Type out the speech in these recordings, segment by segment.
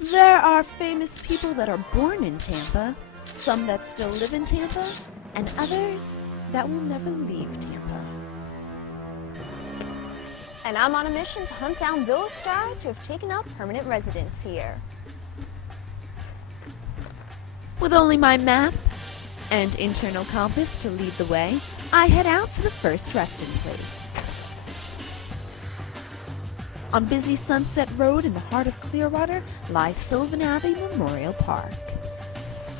There are famous people that are born in Tampa, some that still live in Tampa, and others that will never leave Tampa. And I'm on a mission to hunt down those stars who have taken up permanent residence here. With only my map and internal compass to lead the way, I head out to the first resting place. On busy Sunset Road in the heart of Clearwater lies Sylvan Abbey Memorial Park.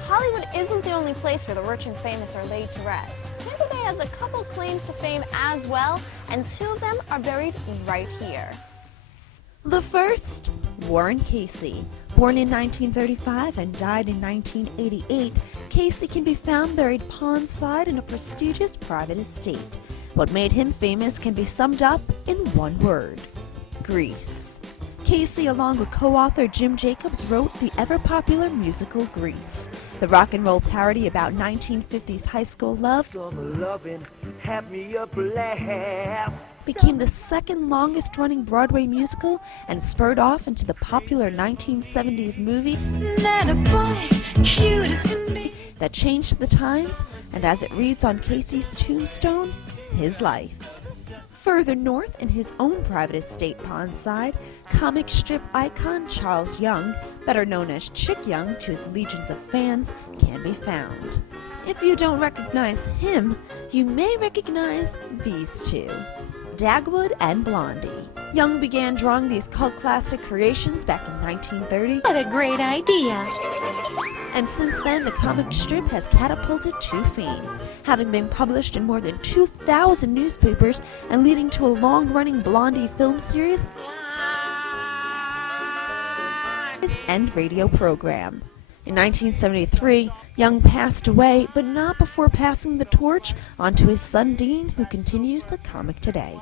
Hollywood isn't the only place where the rich and famous are laid to rest. Tampa Bay has a couple claims to fame as well, and two of them are buried right here. The first, Warren Casey. Born in 1935 and died in 1988, Casey can be found buried pondside in a prestigious private estate. What made him famous can be summed up in one word: Grease. Casey, along with co-author Jim Jacobs, wrote the ever-popular musical Grease, the rock and roll parody about 1950s high school love. Became the second longest running Broadway musical and spurred off into the popular 1970s movie that changed the times, and as it reads on Casey's tombstone, his life. Further north, in his own private estate pondside, comic strip icon Charles Young, better known as Chick Young to his legions of fans, can be found. If you don't recognize him, you may recognize these two: Dagwood and Blondie. Young began drawing these cult classic creations back in 1930. What a great idea! And since then, the comic strip has catapulted to fame, having been published in more than 2,000 newspapers and leading to a long-running Blondie film series and radio program. In 1973, Young passed away, but not before passing the torch onto his son Dean, who continues the comic today.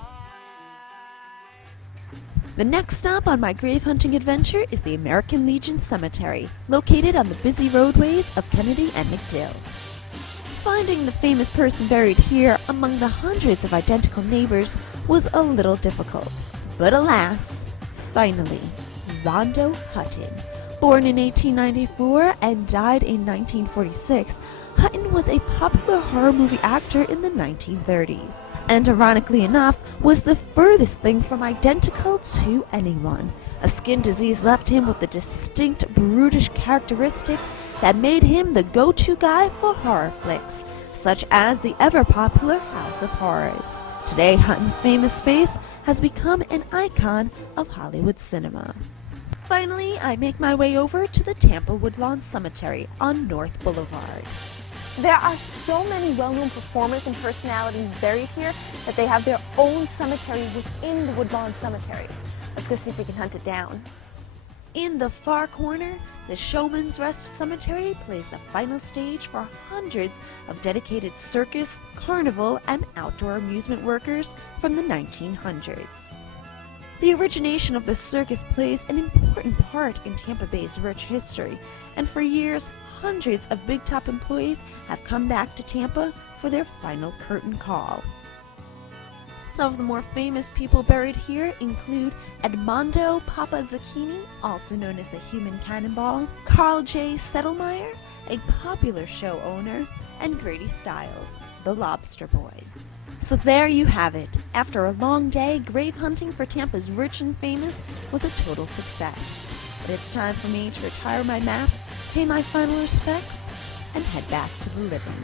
The next stop on my grave hunting adventure is the American Legion Cemetery, located on the busy roadways of Kennedy and MacDill. Finding the famous person buried here among the hundreds of identical neighbors was a little difficult, but alas, finally, Rondo Hutton. Born in 1894 and died in 1946, Hutton was a popular horror movie actor in the 1930s, and ironically enough, was the furthest thing from identical to anyone. A skin disease left him with the distinct brutish characteristics that made him the go-to guy for horror flicks, such as the ever-popular House of Horrors. Today, Hutton's famous face has become an icon of Hollywood cinema. Finally, I make my way over to the Tampa Woodlawn Cemetery on North Boulevard. There are so many well-known performers and personalities buried here that they have their own cemetery within the Woodlawn Cemetery. Let's go see if we can hunt it down. In the far corner, the Showman's Rest Cemetery plays the final stage for hundreds of dedicated circus, carnival, and outdoor amusement workers from the 1900s. The origination of the circus plays an important part in Tampa Bay's rich history, and for years, hundreds of big top employees have come back to Tampa for their final curtain call. Some of the more famous people buried here include Edmondo Papa Zucchini, also known as the Human Cannonball, Carl J. Settlemeyer, a popular show owner, and Grady Stiles, the Lobster Boy. So there you have it. After a long day, grave hunting for Tampa's rich and famous was a total success. But it's time for me to retire my map, pay my final respects, and head back to the living.